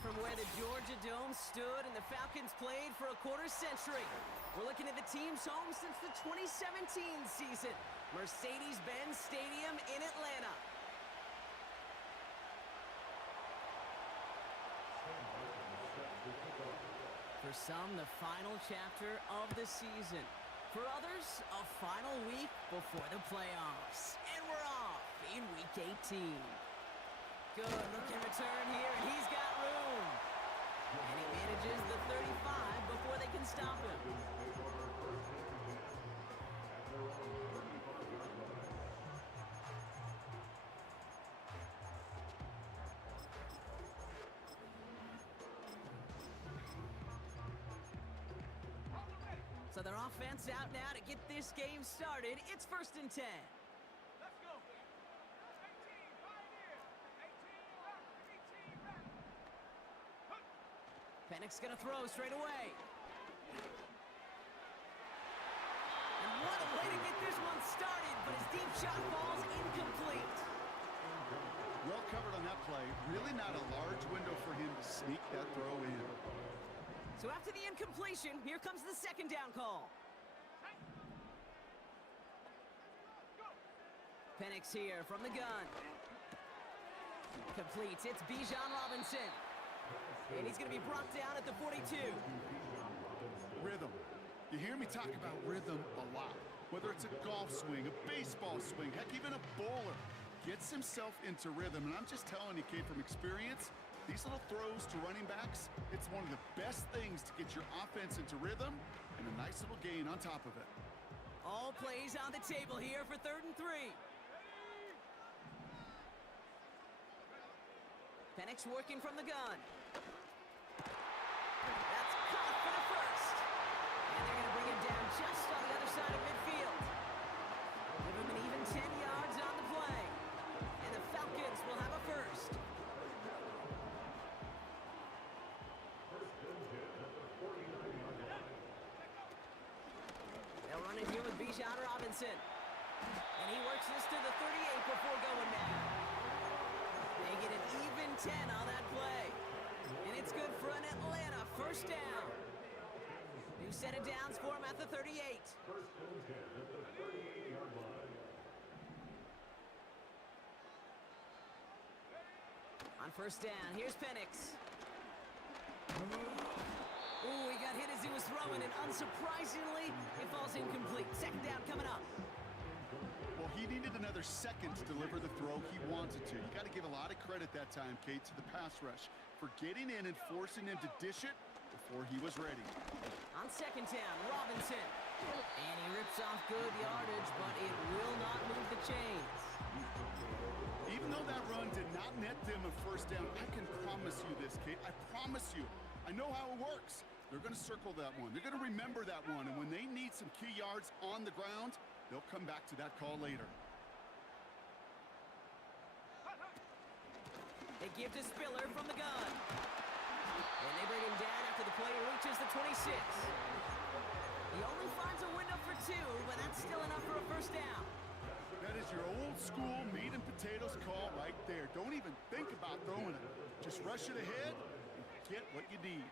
from where the Georgia Dome stood and the Falcons played for a quarter century. We're looking at the team's home since the 2017 season, Mercedes-Benz Stadium in Atlanta. For some, the final chapter of the season. For others, a final week before the playoffs. And we're off in Week 18. Good looking return here, and he's got room. And he manages the 35 before they can stop him. So their offense out now to get this game started. It's 1st and 10. Let's go. 18, Pioneers. 18 back. Penix gonna throw straight away. And what a way to get this one started, but his deep shot falls incomplete. Well covered on that play. Really not a large window for him to sneak that throw in. So after the incompletion, here comes the 2nd down call. Penix here from the gun. Completes. It's Bijan Robinson. And he's going to be brought down at the 42. Rhythm. You hear me talk about rhythm a lot. Whether it's a golf swing, a baseball swing, heck, even a bowler. Gets himself into rhythm. And I'm just telling you, kid, from experience, these little throws to running backs, it's one of the best things to get your offense into rhythm and a nice little gain on top of it. All plays on the table here for 3rd and 3. Penix working from the gun. That's caught for the 1st. And they're going to bring him down just on the other side of midfield. Give him an even 10 yards on the play. And the Falcons will have a 1st. They'll run it here with Bijan Robinson. And he works this to the 38 before going down. They get an even 10 on that play. And it's good for an Atlanta 1st down. New set of downs for him at the 38. 1st and 10 at the 38-yard line. On 1st down, here's Penix. Ooh, he got hit as he was throwing, and unsurprisingly, it falls incomplete. 2nd down coming up. Well, he needed another second to deliver the throw he wanted to. You got to give a lot of credit that time, Kate, to the pass rush for getting in and forcing him to dish it before he was ready. On 2nd down, Robinson. And he rips off good yardage, but it will not move the chains. Even though that run did not net them a 1st down, I can promise you this, Kate. I promise you. I know how it works. They're going to circle that one. They're going to remember that one. And when they need some key yards on the ground, they'll come back to that call later. They give to Spiller from the gun. And they bring him down after the play reaches the 26. He only finds a window for 2, but that's still enough for a 1st down. That is your old school meat and potatoes call right there. Don't even think about throwing it. Just rush it ahead and get what you need.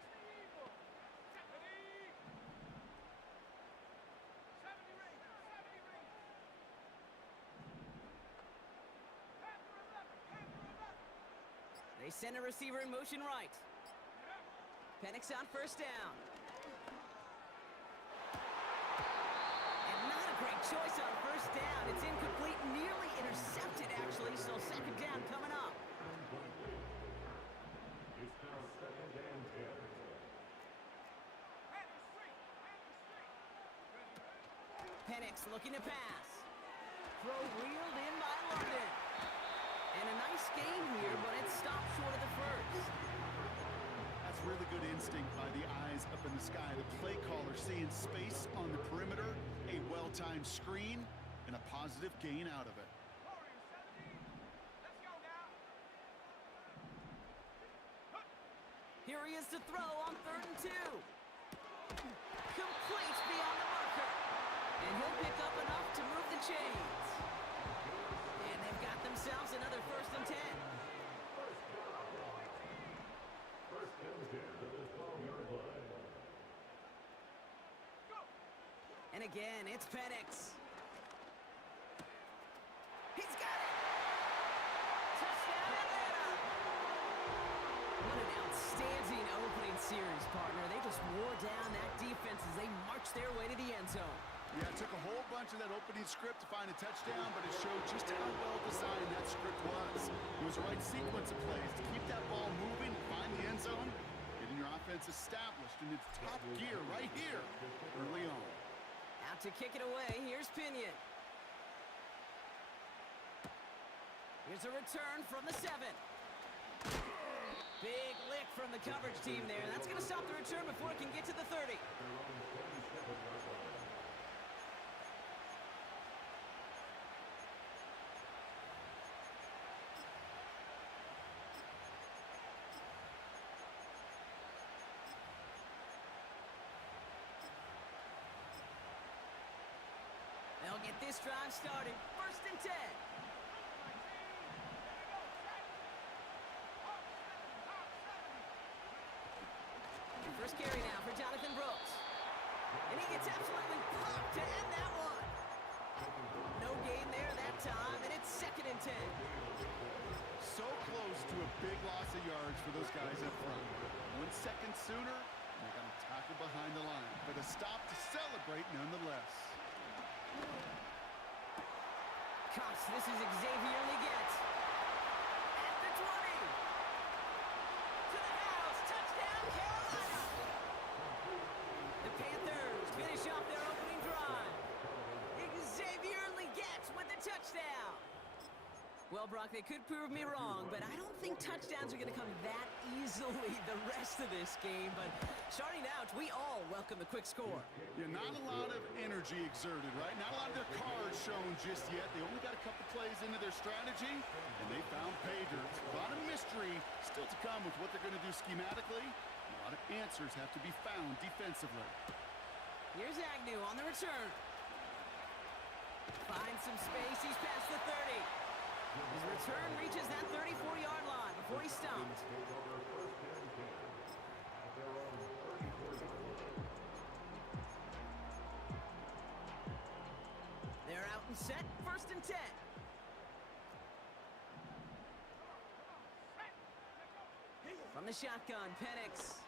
They send a receiver in motion right. Penix on 1st down. And not a great choice on 1st down. It's incomplete, nearly intercepted actually, so 2nd down coming up. It's now 2nd and 10. Penix looking to pass. Throw reeled in by London. And a nice gain here, but it stopped short of the 1st. That's really good instinct by the eyes up in the sky. The play caller seeing space on the perimeter, a well-timed screen, and a positive gain out of it. Here he is to throw on 3rd and 2. Complete beyond the marker. And he'll pick up enough to move the chains. And they've got themselves another 1st and 10. And again, it's Penix. He's got it! Touchdown, Atlanta! What an outstanding opening series, partner. They just wore down that defense as they marched their way to the end zone. Yeah, it took a whole bunch of that opening script to find a touchdown, but it showed just how well designed that script was. It was the right sequence of plays to keep that ball moving, find the end zone, getting your offense established in its top gear right here early on. Out to kick it away, here's Pinion. Here's a return from the 7. Big lick from the coverage team there. That's going to stop the return before it can get to the 30. They'll get this drive started. 1st and 10. First carry now for Jonathan Brooks. And he gets absolutely popped to end that one. No gain there that time, and it's 2nd and 10. So close to a big loss of yards for those guys up front. 1 second sooner, and they're going to tackle behind the line. But a stop to celebrate nonetheless. Cox, this is Xavier Leggett. At the 20. To the house. Touchdown, Carolina. The Panthers finish off their opening drive. Xavier Leggett with the touchdown. Well, Brock, they could prove me wrong, but I don't think touchdowns are going to come that easily the rest of this game. But starting out, we all welcome the quick score. Yeah, not a lot of energy exerted, right? Not a lot of their cards shown just yet. They only got a couple plays into their strategy, and they found pay dirt. A lot of mystery still to come with what they're going to do schematically. A lot of answers have to be found defensively. Here's Agnew on the return. Finds some space. He's past the 30. His return reaches that 34-yard line before he's stopped. They're out and set. 1st and 10. From the shotgun, Penix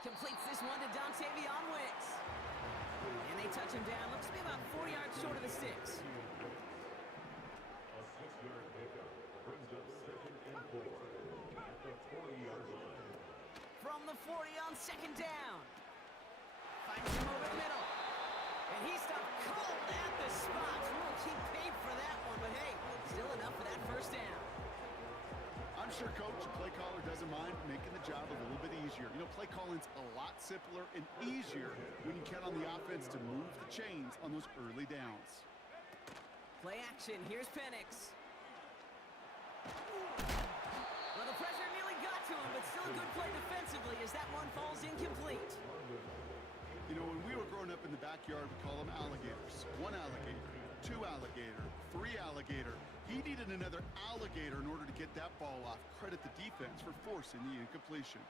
completes this one to Dontavion Wicks. And they touch him down. Looks to be about 4 yards short of the 6. A 6-yard pickup brings up 2nd and 4 at the 40-yard line. From the 40 on 2nd down. Finds him over the middle. And he stopped cold at the spot. He paid for that one, but hey, still enough for that 1st down. I'm sure coach and play caller doesn't mind making the job a little bit easier. You know, play calling's a lot simpler and easier when you count on the offense to move the chains on those early downs. Play action. Here's Penix. Well, the pressure nearly got to him, but still a good play defensively as that one falls incomplete. You know, when we were growing up in the backyard, we call them alligators. 1 alligator, 2 alligator, 3 alligator. He needed another alligator in order to get that ball off. Credit the defense for forcing the incompletion.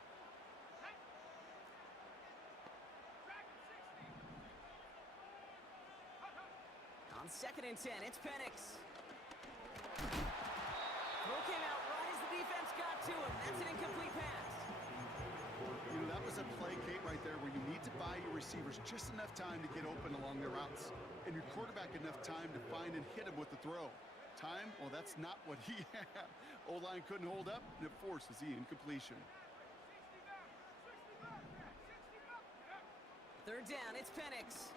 On 2nd and 10, it's Penix. Throw came out right as the defense got to him. That's an incomplete pass. You know, that was a play, Kate, right there where you need to buy your receivers just enough time to get open along their routes, and your quarterback enough time to find and hit him with the throw. Time, well, that's not what he had. O-line couldn't hold up, and it forces the incompletion. 3rd down, it's Penix.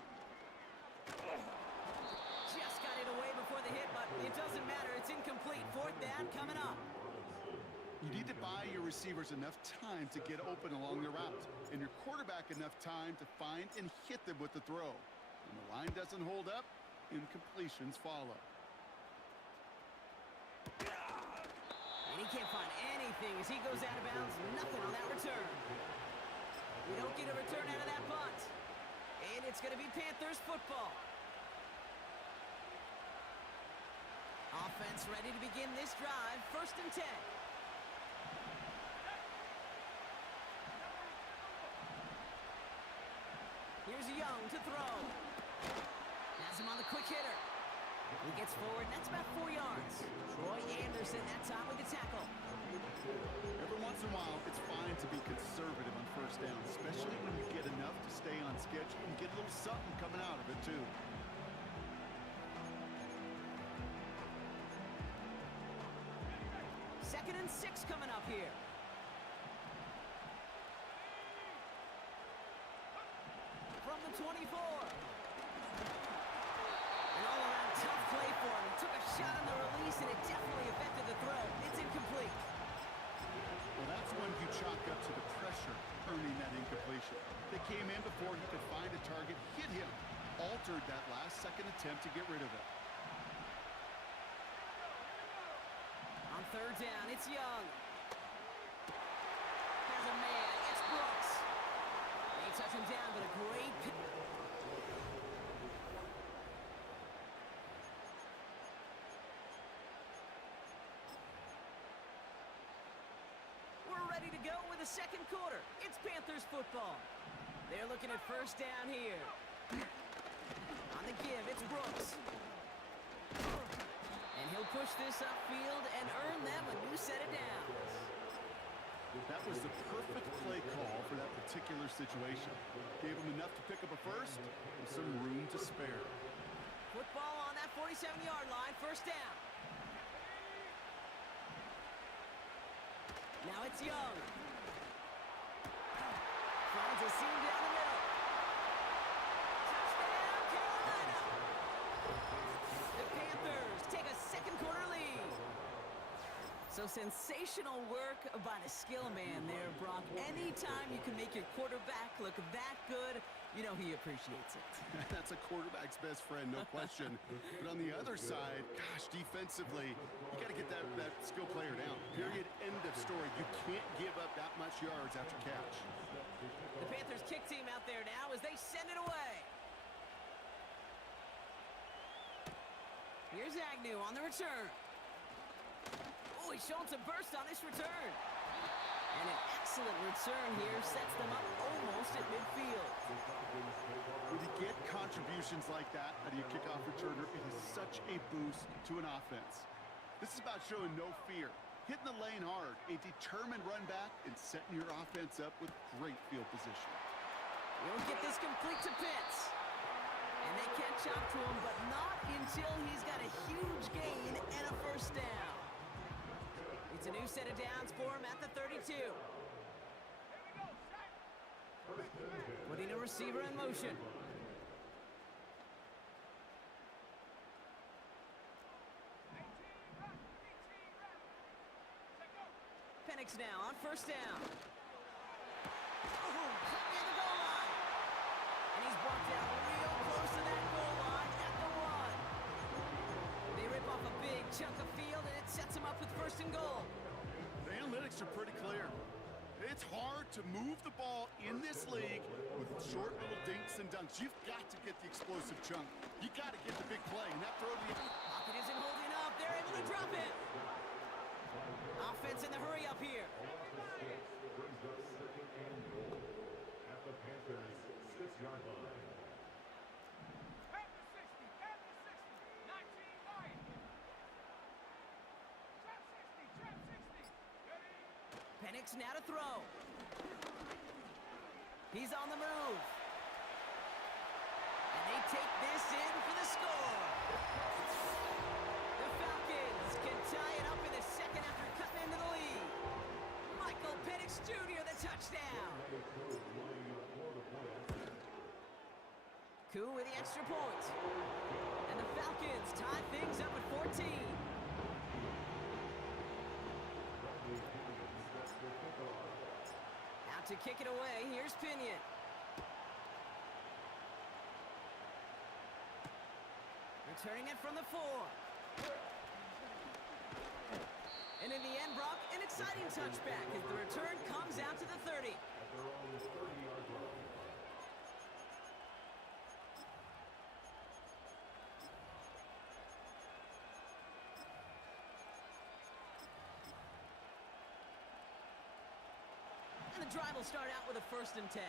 Just got it away before the hit, but it doesn't matter. It's incomplete. 4th down coming up. You need to buy your receivers enough time to get open along their route, and your quarterback enough time to find and hit them with the throw. When the line doesn't hold up, incompletions follow. And he can't find anything as he goes out of bounds. Nothing on that return. We don't get a return out of that punt. And it's going to be Panthers football. Offense ready to begin this drive. 1st and 10. Here's Young to throw. Has him on the quick hitter. He gets forward, and that's about 4 yards. Troy Anderson that time with the tackle. Every once in a while, it's fine to be conservative on first down, especially when you get enough to stay on schedule and get a little something coming out of it, too. Second and 6 coming up here. From the 24. An all-around tough play for him. He took a shot on the release, and it definitely affected the throw. It's incomplete. Well, that's one you chalk up to the pressure earning that incompletion. They came in before he could find a target, hit him, altered that last-second attempt to get rid of it. On third down, it's Young. Has a man. It's Brooks. They touch him down, but a great pick. We're ready to go with the second quarter. It's Panthers football. They're looking at first down here. On the give, it's Brooks. And he'll push this upfield and earn them a new set of downs. That was the perfect play call for that particular situation. Gave him enough to pick up a first with some room to spare. Football on that 47-yard line, first down. Now it's Young. Finds a seam down the middle. Touchdown, Carolina! The Panthers take a second quarter lead. So sensational work by the skill man there, Brock. Anytime you can make your quarterback look that good, you know he appreciates it. That's a quarterback's best friend, no question. But on the other side, gosh, defensively, you got to get that skill player down. Period, end of story. You can't give up that much yards after catch. The Panthers kick team out there now as they send it away. Here's Agnew on the return. Oh, he's showing some burst on this return. And an excellent return here sets them up almost at midfield. When you get contributions like that out of your kickoff returner, it is such a boost to an offense. This is about showing no fear, hitting the lane hard, a determined run back, and setting your offense up with great field position. He'll get this complete to Pitts. And they catch up to him, but not until he's got a huge gain and a first down. It's a new set of downs for him at the 32. Putting a receiver in motion. Penix now on first down. Oh, caught near the goal line. And he's brought down real close to that goal line at the 1. They rip off a big chunk of field, and it sets him up with first and goal. The analytics are pretty clear. It's hard to move the ball in this league with short little dinks and dunks. You've got to get the explosive chunk. You got to get the big play, and that throw to the... Pocket isn't holding up. They're able to drop it. Offense in the hurry up here. Brings up second and goal at the Panthers' 6-yard line. At the 60, at the 60, 19-9. Trap 60, ready. Penix now to throw. He's on the move. And they take this in for the score. The Falcons can tie it up in the second after cutting into the lead. Michael Penix Jr. the touchdown. Koo with the extra point. And the Falcons tie things up at 14. Out to kick it away, here's Pinion. Returning it from the 4. And in the end, Brock, an exciting touchback as the return comes out to the 30. At their own 30-yard line. And the drive will start out with a 1st and 10.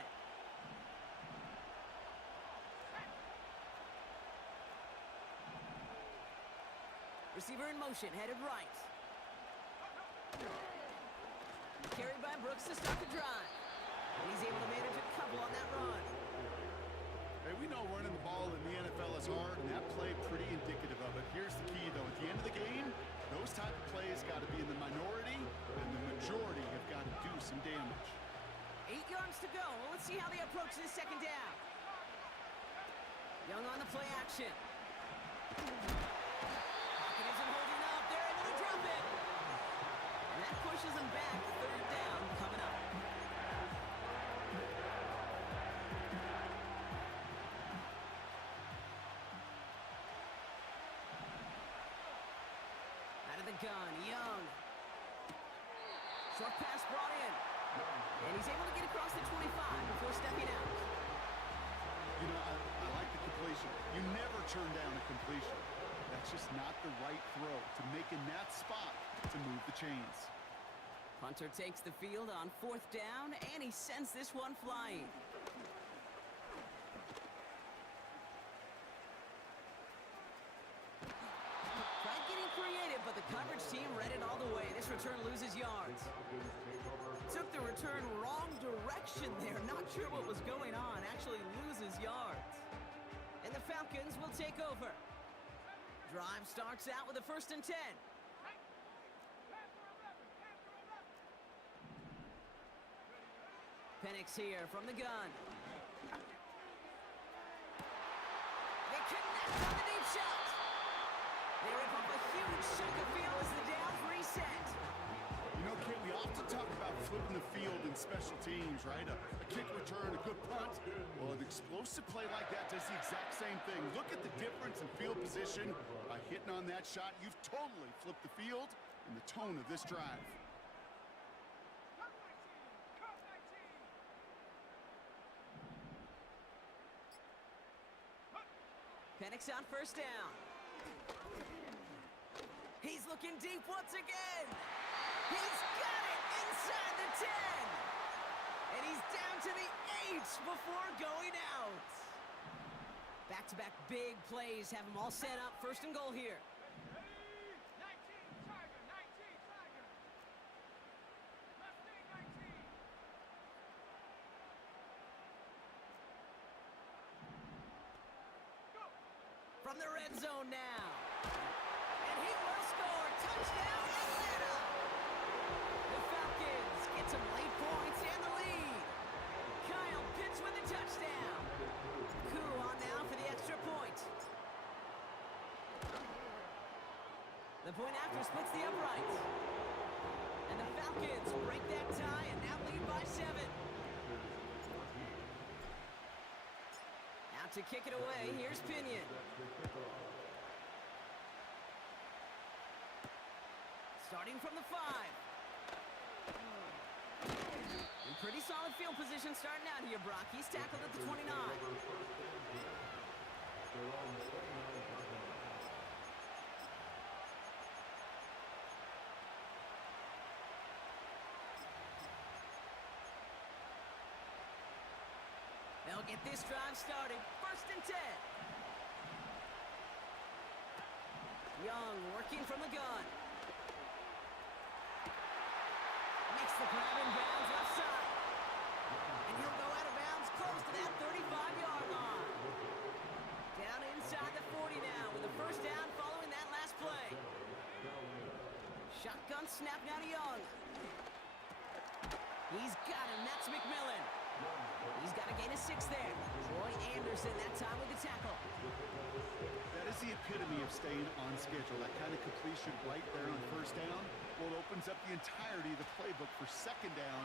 Receiver in motion, headed right. Carried by Brooks to start the drive. And he's able to manage a couple on that run. Hey, we know running the ball in the NFL is hard, and that play pretty indicative of it. Here's the key, though. At the end of the game, those type of plays got to be in the minority, and the majority have got to do some damage. 8 yards to go. Well, let's see how they approach this second down. Young on the play action. Pocket isn't holding up. They're able to drop it. And that pushes them back. Third down coming up. Out of the gun, Young. Short pass brought in. And he's able to get across the 25 before stepping out. You know, I like the completion. You never turn down a completion. That's just not the right throw to make in that spot to move the chains. Punter takes the field on 4th down, and he sends this one flying. Tried getting creative, but the coverage team read it all the way. This return loses yards. Took the return wrong direction there. Not sure what was going on. Actually loses yards. And the Falcons will take over. Drive starts out with a 1st and 10. Penix here from the gun. They connect on the deep shot. They rip up a huge chunk of field as the downs reset. You know, Kate, we often talk about flipping the field in special teams, right? A kick return, a good punt. Well, an explosive play like that does the exact same thing. Look at the difference in field position. By hitting on that shot, you've totally flipped the field and the tone of this drive. Penix on 1st down. He's looking deep once again. He's got it inside the 10. And he's down to the 8 before going out. Back-to-back big plays have them all set up. 1st and goal here. 19, Tiger, 19, Tiger. Left wing, 19. Go. From the red zone now. And he will score. Touchdown, Atlanta. The Falcons get some late points and the lead. Kyle Pitts with the touchdown. Koo on now for the extra point. The point after splits the uprights. And the Falcons break that tie and now lead by 7. Out to kick it away, here's Pinion. Starting from the 5. In pretty solid field position starting out here, Brock. He's tackled at the 29. They'll get this drive started. 1st and 10. Young working from the gun. Makes the grab in bounds left side. And he'll go out of bounds close to that 35-yard line. Down inside the 40 now with a 1st down following that last play. Shotgun snap now to Young. He's got him. That's McMillan. He's got a gain of 6 there. Roy Anderson that time with the tackle. That is the epitome of staying on schedule. That kind of completion right there on 1st down. Well, it opens up the entirety of the playbook for 2nd down.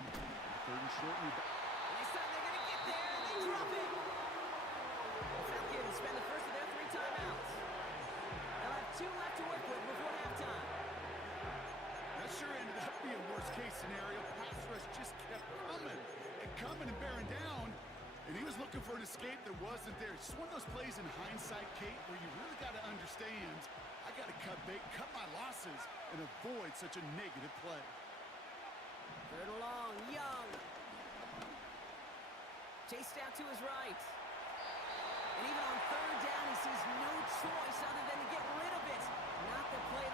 3rd and short. And they thought they're going to get there, and they drop it. The Falcons spend the first of their 3 timeouts. They'll have 2 left to work with before halftime. That sure ended up being worst-case scenario. Pass rush just kept coming and bearing down, and he was looking for an escape that wasn't there. It's just one of those plays in hindsight, Kate, where you really got to understand, I got to cut bait, cut my losses, and avoid such a negative play. 3rd and long, Young. Chased out to his right. And even on 3rd down, he sees no choice other than to get rid of it. Not the play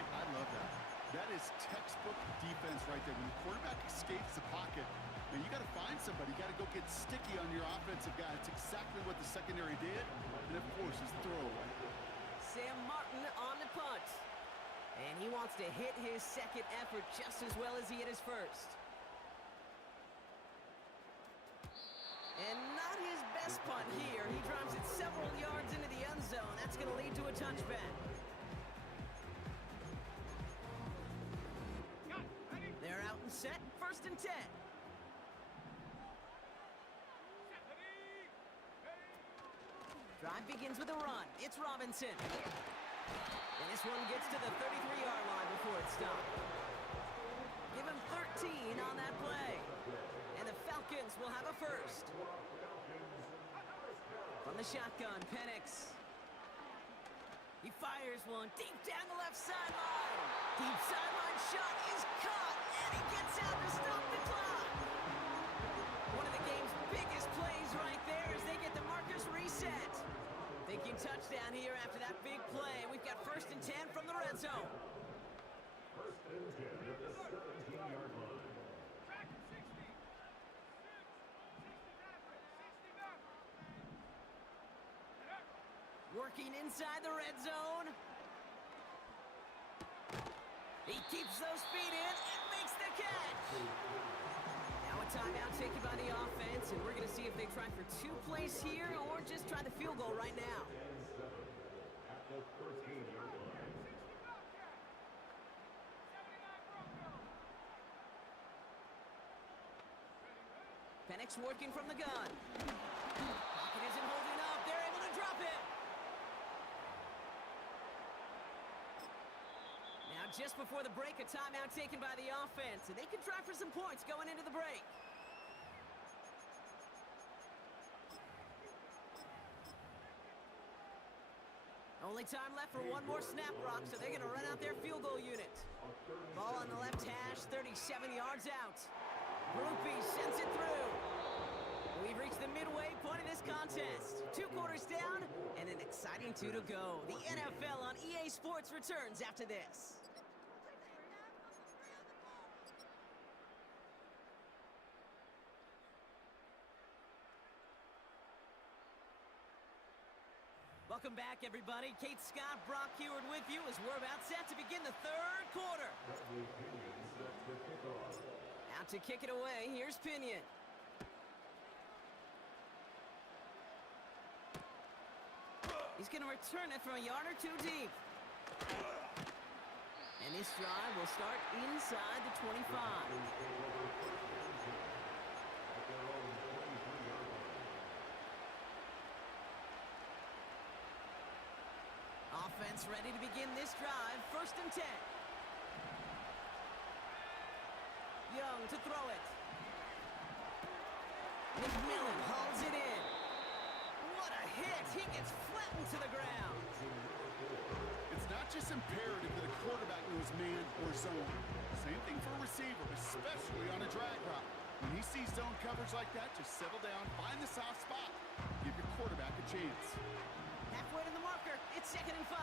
Kate, I love that. That is textbook defense right there. When the quarterback escapes the pocket, man, you got to find somebody. You got to go get sticky on your offensive guy. It's exactly what the secondary did, and it forces throwaway. Sam Martin on the punt. And he wants to hit his second effort just as well as he hit his first. And not his best punt here. He drives it several yards into the end zone. That's going to lead to a touchback. They're out and set. 1st and 10. Drive begins with a run. It's Robinson. And this one gets to the 33-yard line before it's stopped. Give him 13 on that play. And the Falcons will have a first. From the shotgun, Penix. He fires one deep down the left sideline. Deep sideline shot is caught, and he gets out to stop the clock. One of the game's biggest plays right there as they get the markers reset. Thinking touchdown here after that big play. We've got 1st and 10 from the red zone. 1st and 10 at the 17-yard line. Working inside the red zone. He keeps those feet in and makes the catch. Now a timeout taken by the offense, and we're going to see if they try for 2 plays here or just try the field goal right now. At the 13-yard line. Penix working from the gun. Pocket isn't holding up. They're able to drop it. Now just before the break, a timeout taken by the offense, and they can try for some points going into the break. Only time left for one more snap, Brock, so they're going to run out their field goal unit. Ball on the left hash, 37 yards out. Groupie sends it through. We've reached the midway point of this contest. 2 quarters down and an exciting 2 to go. The NFL on EA Sports returns after this. Welcome back, everybody. Kate Scott, Brock Heward with you as we're about set to begin the 3rd quarter. Out to kick it away, here's Pinion. He's going to return it from a yard or 2 deep. And this drive will start inside the 25. Offense ready to begin this drive. 1st and 10. Young to throw it. McMillan hauls it in. What a hit! He gets flattened to the ground. It's not just imperative that a quarterback knows man or zone. Same thing for a receiver, especially on a drag route. When he sees zone coverage like that, just settle down, find the soft spot. Give your quarterback a chance. Halfway to the marker. It's 2nd and 5.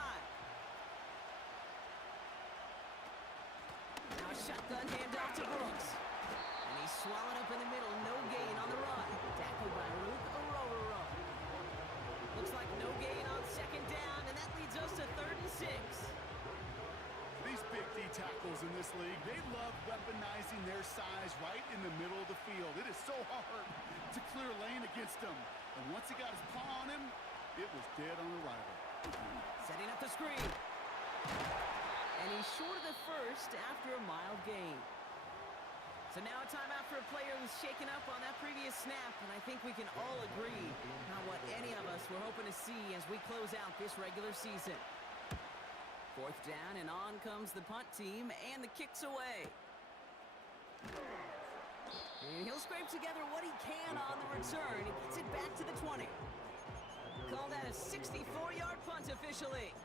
Now a shotgun handoff to Brooks. And he's swallowed up in the middle. No gain on the run. Tackled by Luke Ororo. Looks like no gain on 2nd down, and that leads us to 3rd and 6. These big D tackles in this league, they love weaponizing their size right in the middle of the field. It is so hard to clear lane against them. And once he got his paw on him, it was dead on arrival. Setting up the screen. And he's short of the first after a mild gain. So now a timeout for a player who's shaken up on that previous snap, and I think we can all agree not what any of us were hoping to see as we close out this regular season. 4th down, and on comes the punt team, and the kick's away. And he'll scrape together what he can on the return. He gets it back to the 20. Call that a 64-yard punt officially.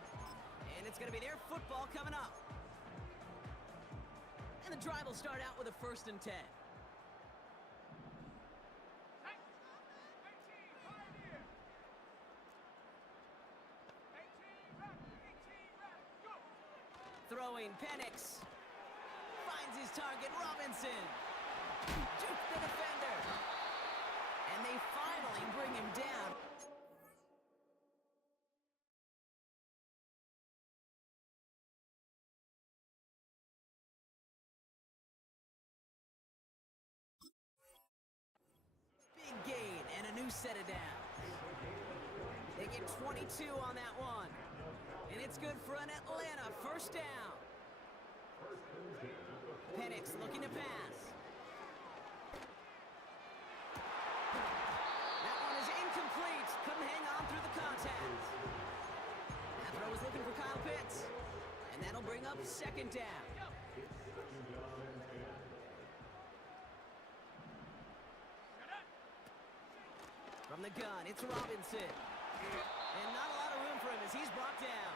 And it's going to be their football coming up. And the drive will start out with a 1st and 10. Throw throwing. Penix finds his target, Robinson. Juke the defender. And they finally bring him down. Big gain and a new set of downs. They get 22 on that one. And it's good for an Atlanta first down. Penix looking to pass. That one is incomplete. Couldn't hang on through the contact. That throw was looking for Kyle Pitts. And that'll bring up second down. From the gun, it's Robinson. And not a lot of room for him as he's brought down.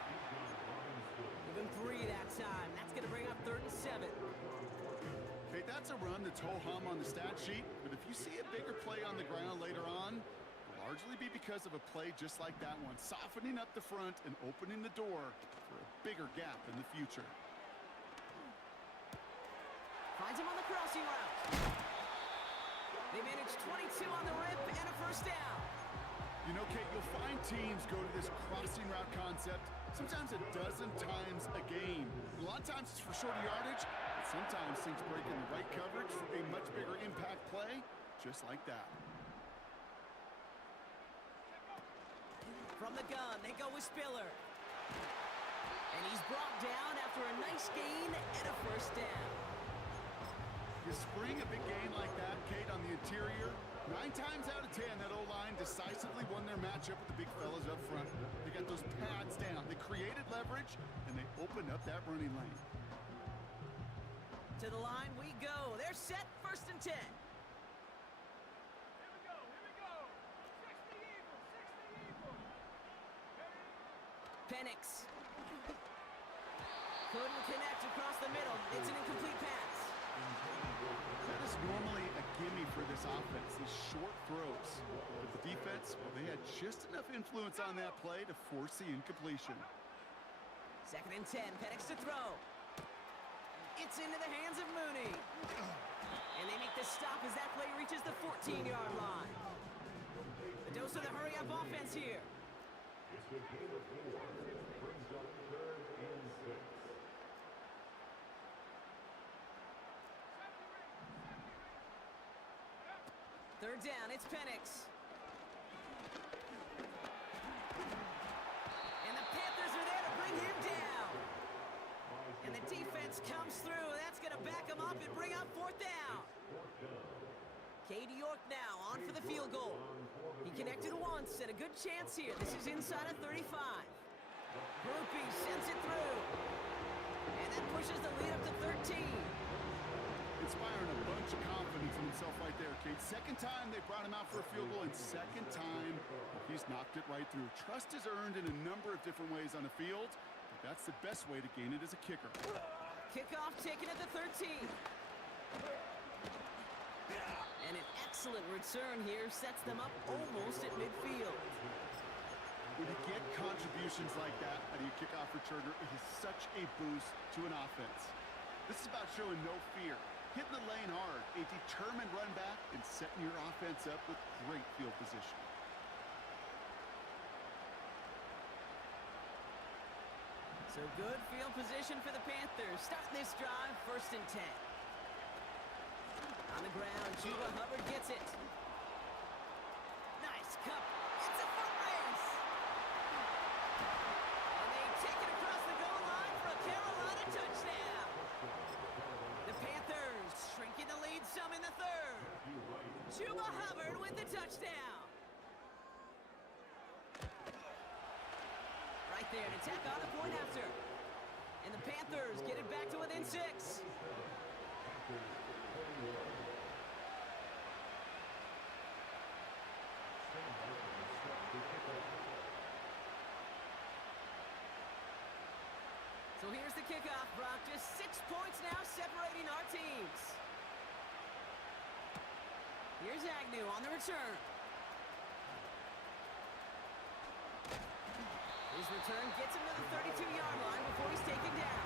Give him 3 that time. That's going to bring up 3rd and 7. Okay, that's a run that's ho-hum on the stat sheet, but if you see a bigger play on the ground later on, it'll largely be because of a play just like that one, softening up the front and opening the door for a bigger gap in the future. Finds him on the crossing route. They managed 22 on the rip and a first down. You know, Kate, you'll find teams go to this crossing route concept sometimes a dozen times a game. A lot of times it's for shorter yardage, but sometimes things break in the right coverage for a much bigger impact play, just like that. From the gun, they go with Spiller. And he's brought down after a nice gain and a first down. You spring a big gain like that, Kate, on the interior, 9 times out of 10, that O-line decisively won their matchup with the big fellas up front. They got those pads down. They created leverage, and they opened up that running lane. To the line we go. They're set, 1st and 10. Here we go, here we go. 60 Eagles, 60 Eagles. Penix. Couldn't connect across the middle. It's an incomplete pass. That is normally a gimme for this offense, these short throws. But the defense, well, they had just enough influence on that play to force the incompletion. 2nd and 10, Penix to throw. It's into the hands of Mooney. And they make the stop as that play reaches the 14-yard line. The dose of the hurry-up offense here. It's the game of 4. Brings up 3rd and 6. Third down, it's Penix. And the Panthers are there to bring him down. And the defense comes through. That's going to back him up and bring up 4th down. Cade York now on for the field goal. He connected once and a good chance here. This is inside of 35. Groupie sends it through. And that pushes the lead up to 13. Inspiring a bunch of confidence in himself right there, Kate. 2nd time they brought him out for a field goal, and 2nd time he's knocked it right through. Trust is earned in a number of different ways on the field, but that's the best way to gain it as a kicker. Kickoff taken at the 13. And an excellent return here sets them up almost at midfield. When you get contributions like that out of your kickoff returner, it is such a boost to an offense. This is about showing no fear, hitting the lane hard, a determined run back, and setting your offense up with great field position. So good field position for the Panthers. Starting this drive, 1st and 10. On the ground, Chuba Hubbard gets it. Nice cup. It's a foot race. And they take it across the goal line for a Carolina touchdown. The Panthers shrinking the lead some in the 3rd. Chuba Hubbard with the touchdown. Right there to tack on the point after. And the Panthers get it back to within 6. So here's the kickoff, Brock. Just 6 points now separating our teams. Here's Agnew on the return. His return gets him to the 32-yard line before he's taken down.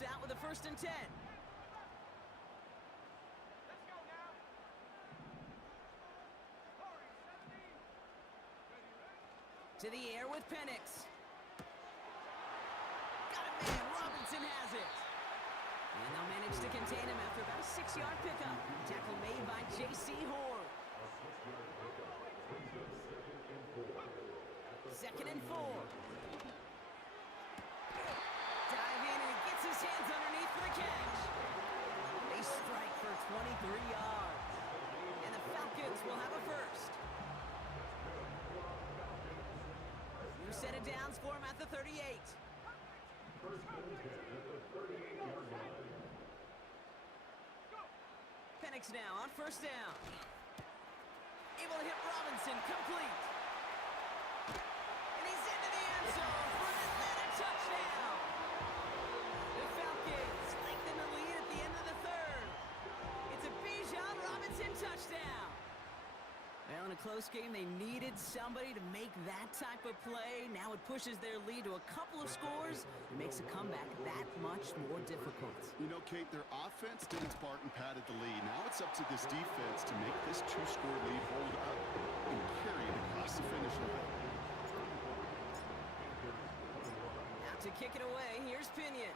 starts out with a 1st and 10. Let's go now. Hurry, 17. Ready, ready. To the air with Penix. Got a man. Robinson has it. And they'll manage to contain him after about a 6-yard pickup. Tackle made by J.C. Horn. Second and 4. Dive in and he gets his hands underneath for the catch. They strike for 23 yards. And the Falcons will have a 1st. 2 set of downs for him at the 38. Penix now on 1st down. Able to hit Robinson, complete. And he's into the end zone for an Atlanta touchdown. The Falcons lengthen the lead at the end of the 3rd. It's a Bijan Robinson touchdown. Well, in a close game, they needed somebody to make that type of play. Now it pushes their lead to a couple of scores. It makes a comeback that much more difficult. You know, Kate, their offense didn't spark and padded the lead. Now it's up to this defense to make this 2-score lead hold up and carry it across the finish line. Now to kick it away, here's Pinion.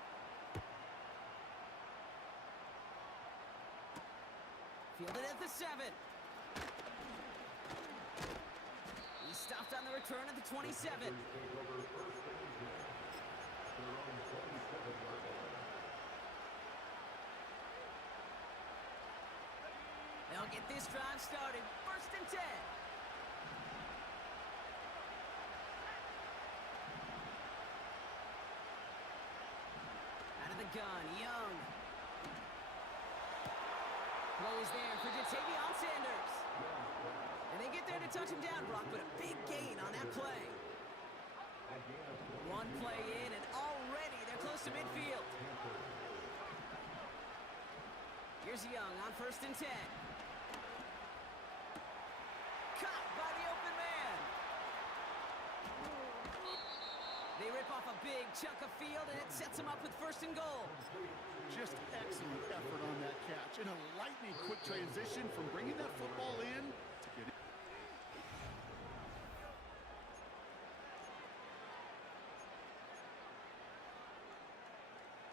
Fielded at the 7. He stopped on the return at the 27. They'll get this drive started. 1st and 10. Out of the gun, Young. Plays there for Jatavion Sanders. And they get there to touch him down, Brock, but a big gain on that play. One play in, and already they're close to midfield. Here's Young on 1st and 10. Caught by the open man. They rip off a big chunk of field, and it sets them up with 1st and goal. Just excellent effort on that catch. And a lightning quick transition from bringing that football in to get it.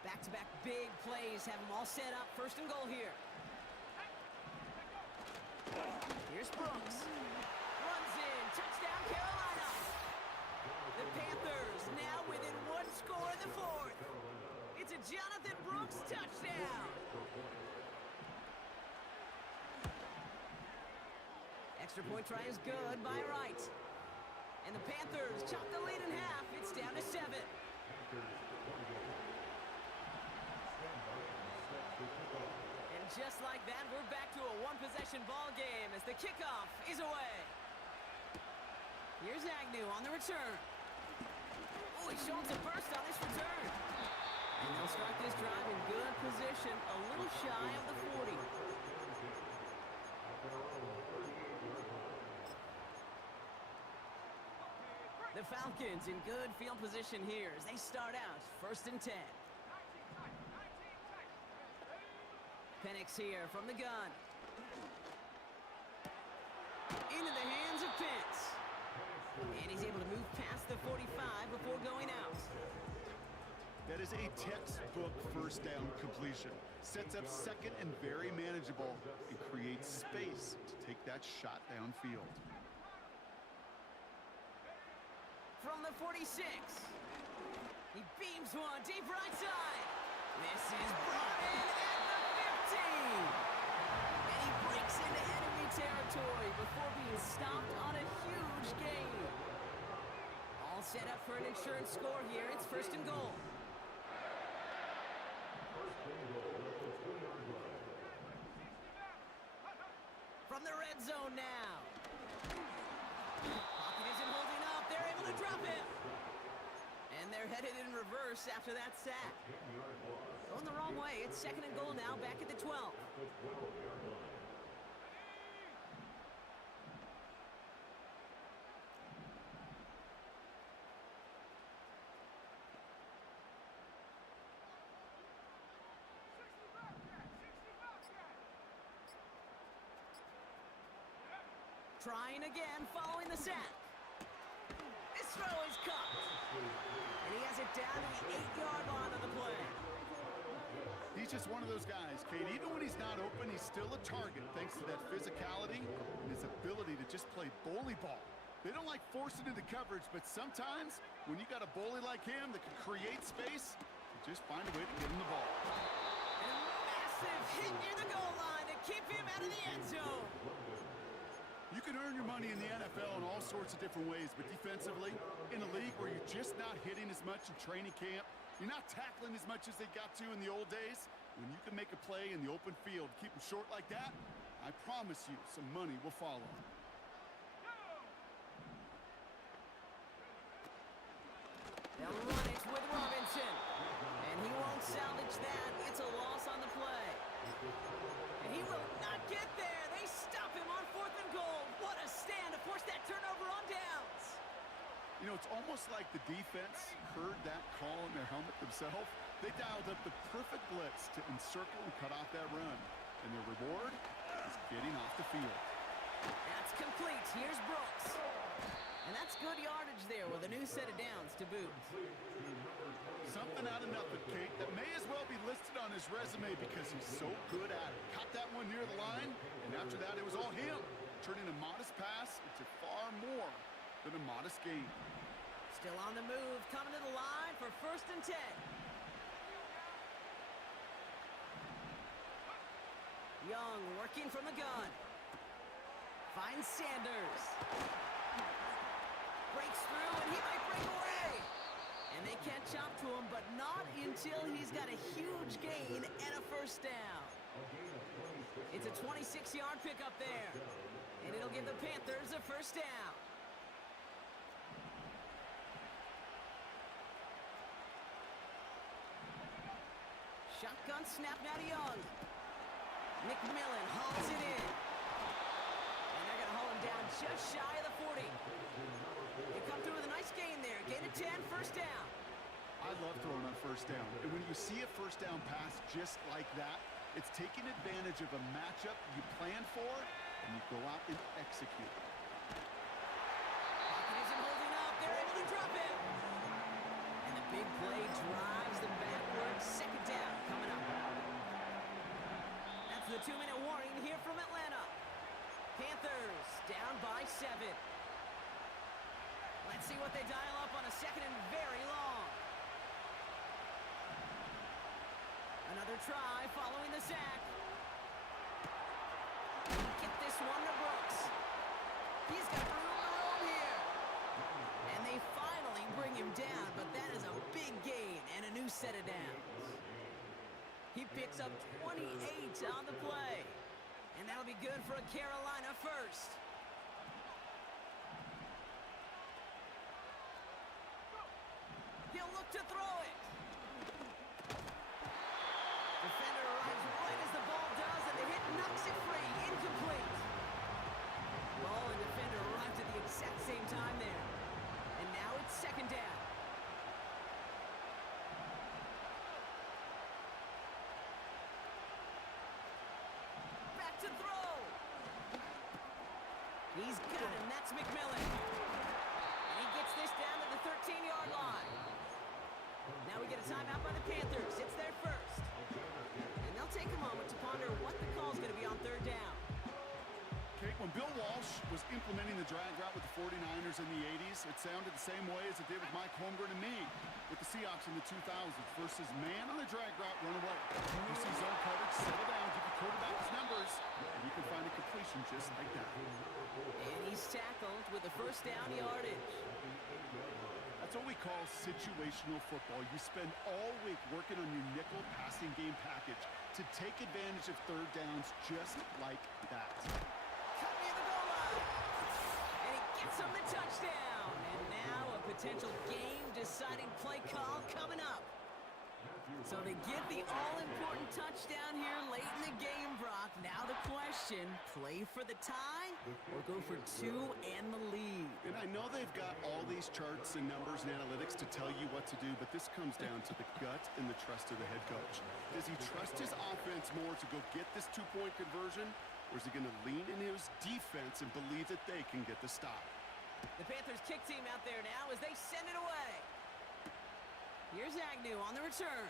Back-to-back big plays have them all set up. 1st and goal here. Here's Brooks. Runs in. Touchdown, Carolina. The Panthers now within 1 score in the 4th. It's a Jonathan Brooks touchdown. Extra point try is good by Wright. And the Panthers chop the lead in half. It's down to 7. And just like that, we're back to a 1-possession ball game as the kickoff is away. Here's Agnew on the return. Oh, he's showing some burst on his return. And they'll start this drive in good position, a little shy of the 40. The Falcons in good field position here as they start out 1st and 10. Penix here from the gun. Into the hands of Pitts. And he's able to move past the 45 before going out. That is a textbook 1st down completion. Sets up 2nd and very manageable and creates space to take that shot downfield. From the 46. He beams one deep right side. This is brought in at the 15. And he breaks into enemy territory before being stopped on a huge gain. All set up for an insurance score here. It's 1st and goal. From the red zone now. Pocket isn't holding up. They're able to drop him. And they're headed in reverse after that sack. Going the wrong way. It's 2nd and goal now, back at the 12. Trying again following the sack. This throw is caught. And he has it down to the 8-yard line of the play. He's just one of those guys, Kate. Even when he's not open, he's still a target thanks to that physicality and his ability to just play bully ball. They don't like forcing into coverage, but sometimes when you got a bully like him that can create space, you just find a way to get him the ball. And a massive hit near the goal line to keep him out of the end zone. You can earn your money in the NFL in all sorts of different ways, but defensively, in a league where you're just not hitting as much in training camp, you're not tackling as much as they got to in the old days, when you can make a play in the open field, keep them short like that, I promise you some money will follow. They'll run it with Robinson. And he won't salvage that. It's a loss on the play. And he will not get there. They stop him on 4th and goal. What a stand to force that turnover on downs. You know, it's almost like the defense heard that call in their helmet themselves. They dialed up the perfect blitz to encircle and cut off that run. And their reward is getting off the field. That's complete. Here's Brooks. And that's good yardage there with a new set of downs to boot. Something out of nothing, Kate, that may as well be listed on his resume because he's so good at it. Caught that one near the line, and after that it was all him, turning a modest pass into far more than a modest gain. Still on the move, coming to the line for 1st and 10. Young working from the gun. Finds Sanders. Breaks through, and he might break away. And they can't chop to him, but not until he's got a huge gain and a 1st down. It's a 26-yard pickup there. And it'll give the Panthers a 1st down. Shotgun snap now to Young. McMillan hauls it in. And they're going to haul him down just shy of the 40. They come through with a nice gain there. Gain of 10, 1st down. I love throwing on 1st down. And when you see a 1st down pass just like that, it's taking advantage of a matchup you plan for, and you go out and execute. Pocket isn't holding up. They're able to drop him. And the big play drives them backwards. 2nd down coming up. That's the 2-minute warning here from Atlanta. Panthers down by 7. Let's see what they dial up on a 2nd and very long. Another try following the sack. Get this one to Brooks. He's got room to roam here. And they finally bring him down, but that is a big gain and a new set of downs. He picks up 28 on the play. And that'll be good for a Carolina 1st. He'll look to throw it. Defender arrives right as the ball does, and the hit knocks it free. Incomplete. Ball and defender arrived at the exact same time there. And now it's 2nd down. Back to throw. He's got him. That's McMillan. And he gets this down to the 13-yard line. Now we get a timeout by the Panthers. It's their 1st. And they'll take a moment to ponder what the call is going to be on 3rd down. Kate, when Bill Walsh was implementing the drag route with the 49ers in the 80s, it sounded the same way as it did with Mike Holmgren and me with the Seahawks in the 2000s versus man on the drag route, run away. You see zone coverage, settle down, give your quarterback his numbers, and you can find a completion just like that. And he's tackled with the 1st down yardage. That's what we call situational football. You spend all week working on your nickel passing game package to take advantage of 3rd downs just like that. Cut near the goal line. And he gets him the touchdown. And now a potential game-deciding play call coming up. So they get the all-important touchdown here late in the game, Brock. Now the question, play for the tie or go for 2 and the lead? And I know they've got all these charts and numbers and analytics to tell you what to do, but this comes down to the gut and the trust of the head coach. Does he trust his offense more to go get this 2-point conversion, or is he going to lean into his defense and believe that they can get the stop? The Panthers kick team out there now as they send it away. Here's Agnew on the return.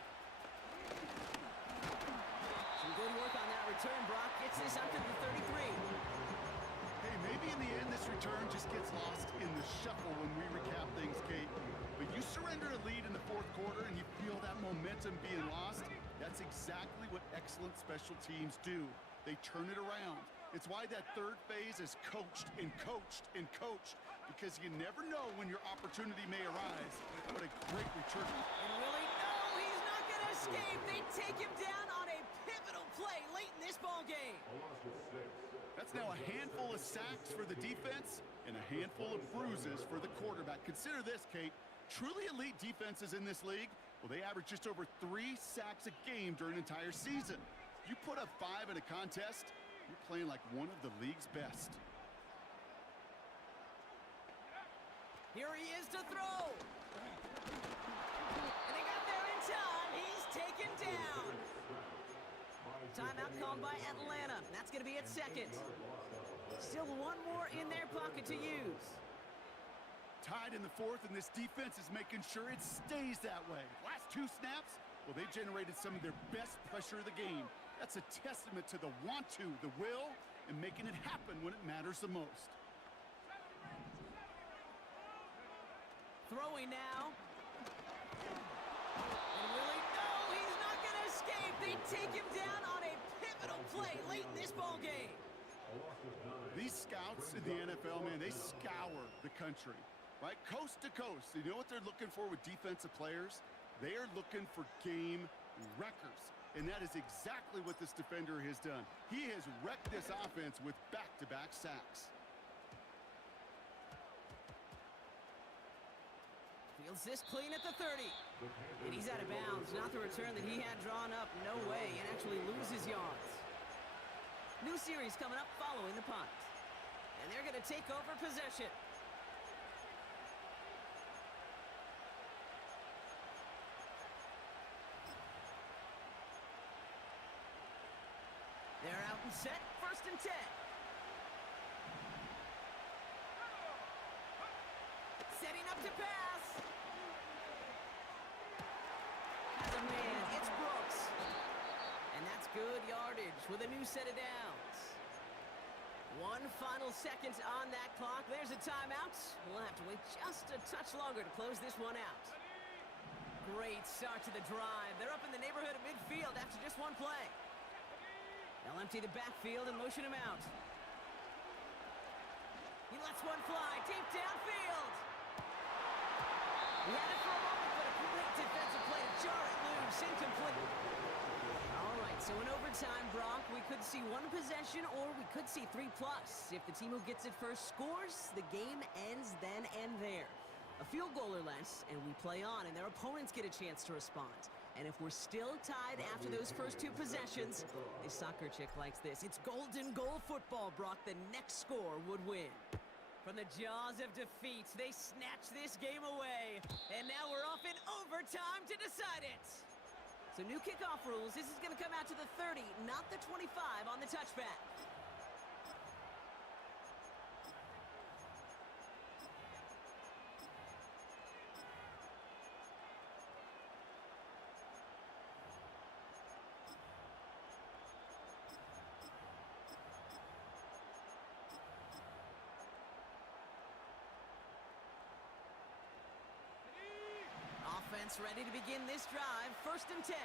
Some good work on that return. Brock gets this up to the 33. Hey, maybe in the end this return just gets lost in the shuffle when we recap things, Kate. But you surrender a lead in the fourth quarter and you feel that momentum being lost. That's exactly what excellent special teams do. They turn it around. It's why that third phase is coached and coached and coached, because you never know when your opportunity may arise. What a great return. And Willie, no, he's not going to escape. They take him down on a pivotal play late in this ball game. That's now a handful of sacks for the defense and a handful of bruises for the quarterback. Consider this, Kate. Truly elite defenses in this league, well, they average just over 3 sacks a game during an entire season. You put up 5 in a contest, you're playing like one of the league's best. Here he is to throw. And they got there in time. He's taken down. Timeout called by Atlanta. That's going to be at second. Still one more in their pocket to use. Tied in the fourth, and this defense is making sure it stays that way. Last 2 snaps, well, they generated some of their best pressure of the game. That's a testament to the want to, the will, and making it happen when it matters the most. Throwing now. And Willie, no, he's not going to escape. They take him down on a pivotal play late in this ball game. These scouts in the NFL, man, they scour the country, right? Coast to coast. You know what they're looking for with defensive players? They are looking for game wreckers. And that is exactly what this defender has done. He has wrecked this offense with back-to-back sacks. Fields this clean at the 30. And he's out of bounds. Not the return that he had drawn up. No way. And actually loses yards. New series coming up following the punt. And they're going to take over possession. They're out and set. 1st and 10. Setting up to pass. Has a man. It's Brooks. And that's good yardage with a new set of downs. 1 final second on that clock. There's a timeout. We'll have to wait just a touch longer to close this one out. Great start to the drive. They're up in the neighborhood of midfield after just 1 play. They'll empty the backfield and motion him out. He lets one fly deep downfield. He had it for a moment, but a great defensive play to jar it loose. Incomplete. All right, so in overtime, Brock, we could see 1 possession or we could see 3+. If the team who gets it first scores, the game ends then and there. A field goal or less, and we play on, and their opponents get a chance to respond. And if we're still tied after those first 2 possessions, this soccer chick likes this. It's golden goal football, Brock. The next score would win. From the jaws of defeat, they snatch this game away. And now we're off in overtime to decide it. So new kickoff rules. This is going to come out to the 30, not the 25 on the touchback. Offense ready to begin this drive. 1st and 10.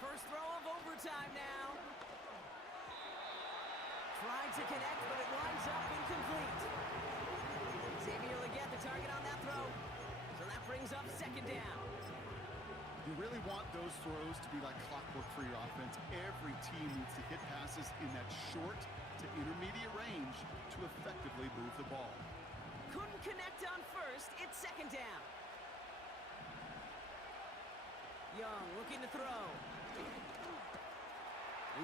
First throw of overtime now. Tried to connect, but it winds up incomplete. Xavier Legette, the target on that throw. So that brings up 2nd down. You really want those throws to be like clockwork for your offense. Every team needs to hit passes in that short to intermediate range to effectively move the ball. Couldn't connect on 1st. It's 2nd down. Young looking to throw.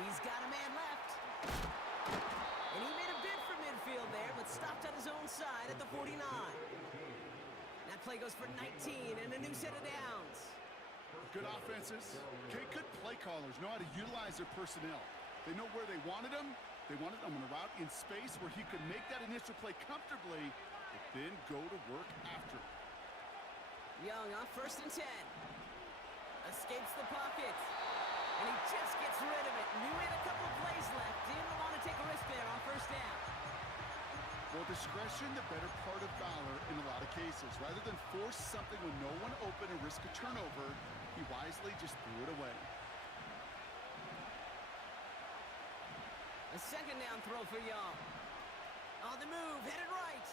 He's got a man left. And he made a bid for midfield there, but stopped on his own side at the 49. That play goes for 19 and a new set of downs. Good offenses. Okay, good play callers know how to utilize their personnel. They know where they wanted him. They wanted him on a route in space where he could make that initial play comfortably, but then go to work after. Young on 1st and 10. Escapes the pocket. And he just gets rid of it. Knew he had a couple of plays left. Didn't want to take a risk there on 1st down. Well, discretion, the better part of valor in a lot of cases. Rather than force something when no one open and risk a turnover, he wisely just threw it away. A 2nd down throw for Young. On the move, headed right.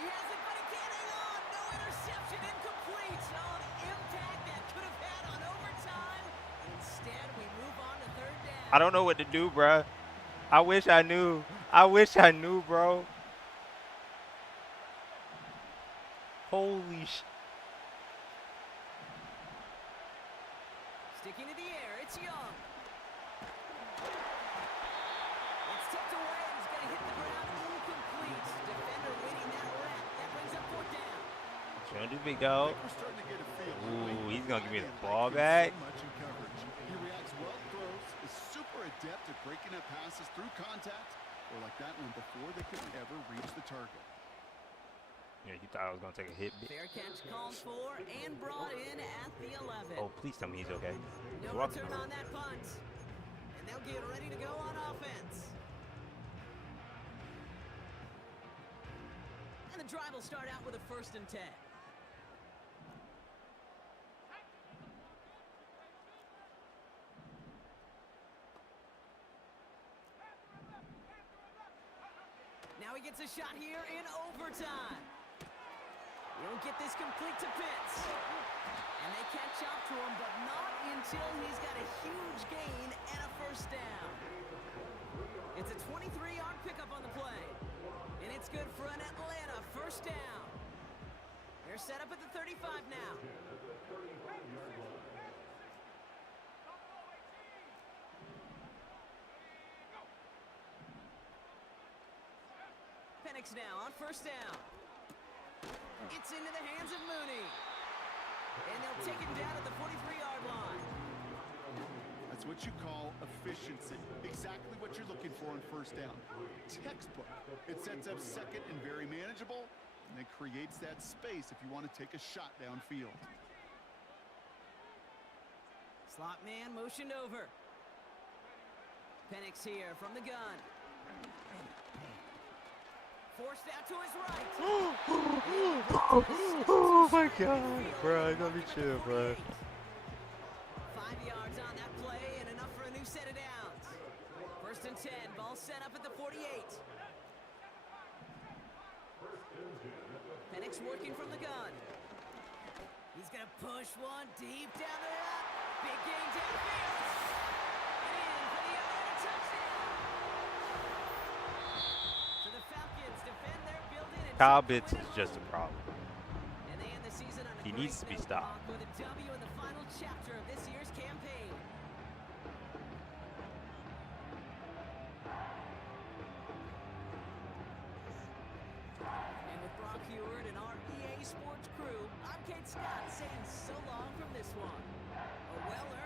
He has it, but he can't hang on. No interception, incomplete. Oh, the impact that could have had on overtime. Instead, we move on to 3rd down. I don't know what to do, bruh. I wish I knew. I wish I knew, bro. Holy sh... Sticking to the air, it's Young. It's tipped away, and he's going to hit the ground incomplete. Defender winning that rep. That brings up 4th down. Trying to do big dog. We're starting to get a feel. Ooh, he's gonna give me the ball back. So much in coverage. He reacts well, throws, is super adept at breaking up passes through contact, or like that one before they could ever reach the target. Yeah, he thought I was gonna take a hit. Fair catch called for and brought in at the 11. Oh, please tell me he's okay. No return on that punt. And they'll get ready to go on offense. And the drive will start out with a 1st and 10. Now he gets a shot here in overtime. He'll get this complete to Pitts. And they catch up to him, but not until he's got a huge gain and a 1st down. It's a 23-yard pickup on the play. And it's good for an Atlanta 1st down. They're set up at the 35 now. Penix now on 1st down. It's into the hands of Mooney. And they'll take him down at the 43-yard line. That's what you call efficiency. Exactly what you're looking for on 1st down. Textbook. It sets up 2nd and very manageable, and it creates that space if you want to take a shot downfield. Slot man motioned over. Penix here from the gun. Forced out to his right. Oh my God, bro! I gotta be chill, bro. 5 yards on that play and enough for a new set of downs. 1st and 10, ball set up at the 48. Penix working from the gun. He's gonna push one deep down the road. Big gain downfield. And in for the Atlanta touchdown. So the Falcons defend their building and Kyle take the Pitts win is at just a home. problem. And they end the season on a He great needs to be note, stopped. With a W in the final chapter of this year's campaign. And with Brock Heward and our EA Sports crew, I'm Kate Scott saying so long from this one. A well-earned